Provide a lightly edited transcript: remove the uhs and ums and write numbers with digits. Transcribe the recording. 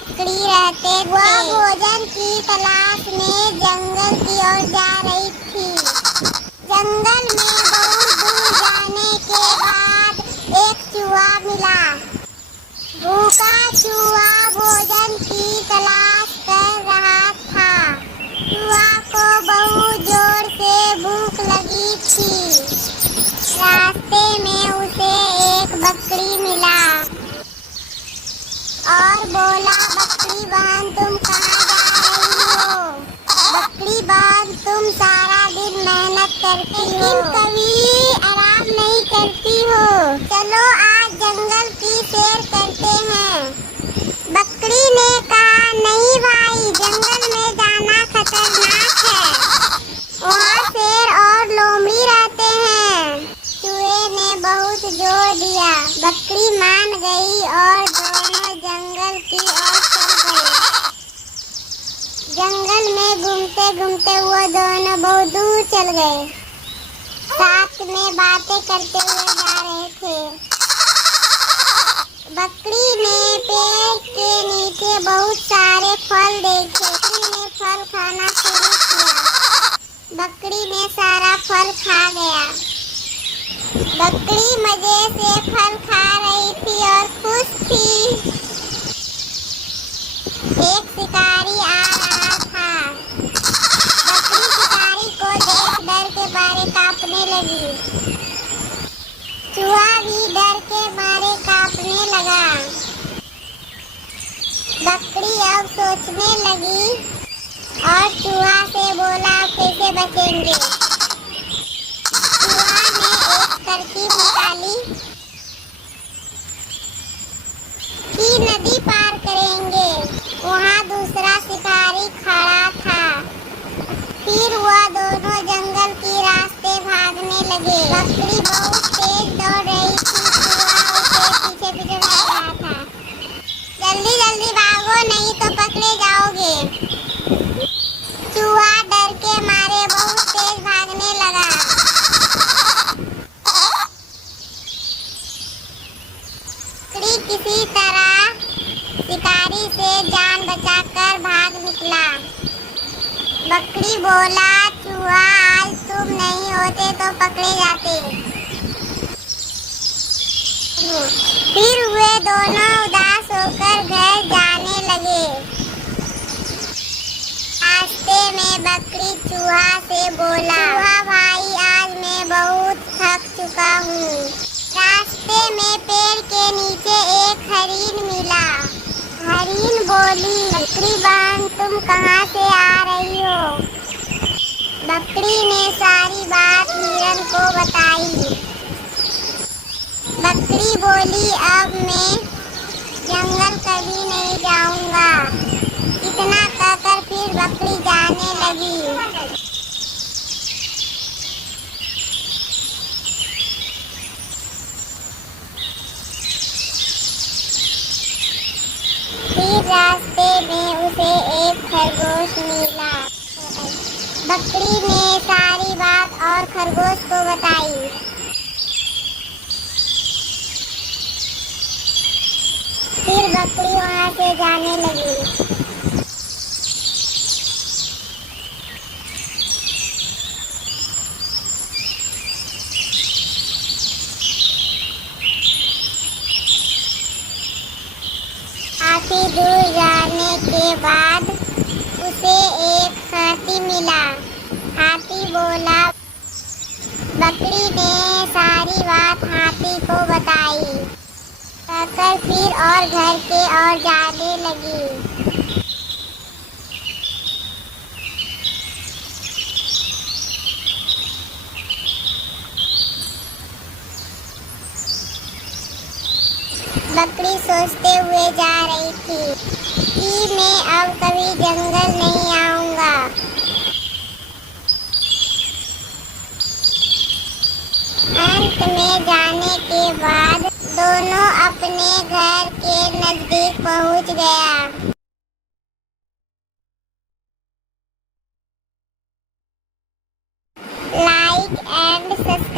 बकरी रहते थे। वह भोजन की तलाश में जंगल की ओर जा रही थी। जंगल में बहुत दूर जाने के बाद एक चूहा मिला। भूखा चूहा भोजन की तलाश कर रहा था। चूहा को बहुत जोर से भूख लगी थी। रास्ते में उसे एक बकरी मिला और बोला, बकरी बहन तुम कहाँ जा रही हो? बकरी बहन तुम सारा दिन मेहनत करती हो लेकिन कभी आराम नहीं करती हो। चलो आज जंगल की सैर करते हैं। बकरी ने कहा, नहीं भाई, जंगल में जाना खतरनाक है। वहाँ शेर और लोमड़ी रहते हैं। चूहे ने बहुत जोर दिया। बकरी मान गई और दोनों जंगल की ओर चल गए। जंगल में घूमते घूमते वो दोनों बहुत दूर चल गए। साथ में बातें करते हुए जा रहे थे। बकरी ने पेड़ के नीचे बहुत सारे फल देखे। बकरी ने फल खाना शुरू किया। बकरी ने सारा फल खा गया। बकरी मजे से फल खा रही थी और खुश थी। एक शिकारी आ रहा था। बकरी शिकारी को देख डर के मारे कांपने लगी। चूहा भी डर के मारे कांपने लगा। बकरी अब सोचने लगी और चूहा से बोला, कैसे बचेंगे? चूहा ने एक तरकीब निकाली कि नदी पार करेंगे। वहाँ दूसरा शिकारी खड़ा था। फिर वह दोनों जंगल की रास्ते भागने लगे। बकरी बहुत तेज दौड़ रही थी। चूहा उसे पीछे पीछे भाग रहा था। जल्दी जल्दी भागो, नहीं तो पकड़े जाओगे। चूहा डर के मारे बहुत तेज भागने लगा। बकरी किसी तरह शिकारी से जान बचाकर भाग निकला। बकरी बोला, चूहा आज तुम नहीं होते तो पकड़े जाते। फिर वे दोनों उदास होकर घर जाने लगे। रास्ते में बकरी चूहा से बोला, चूहा भाई आज मैं बहुत थक चुका हूँ। रास्ते में पेड़ के नीचे एक हरिन मिला। हरिन बोली, बकरी बहन तुम कहाँ से आ रही हो? बकरी ने सारी बात हिरन को बताई। बकरी बोली, अब मैं जंगल कभी नहीं जाऊंगा। इतना कहकर फिर बकरी जाने लगी। फिर रास्ते में उसे एक खरगोश मिला। बकरी ने सारी बात और खरगोश को बताई। फिर बकरी वहाँ से जाने लगी। काफी दूर जाने के बाद उसे एक हाथी मिला। हाथी बोला, बकरी ने सारी बात हाथी को बताई। कहकर फिर और घर के ओर जाने लगी। बकरी सोचते हुए जा रही थी कि मैं अब कभी जंगल नहीं आऊंगा। अंत में जाने के बाद दोनों अपने घर के नजदीक पहुंच गया। Like and subscribe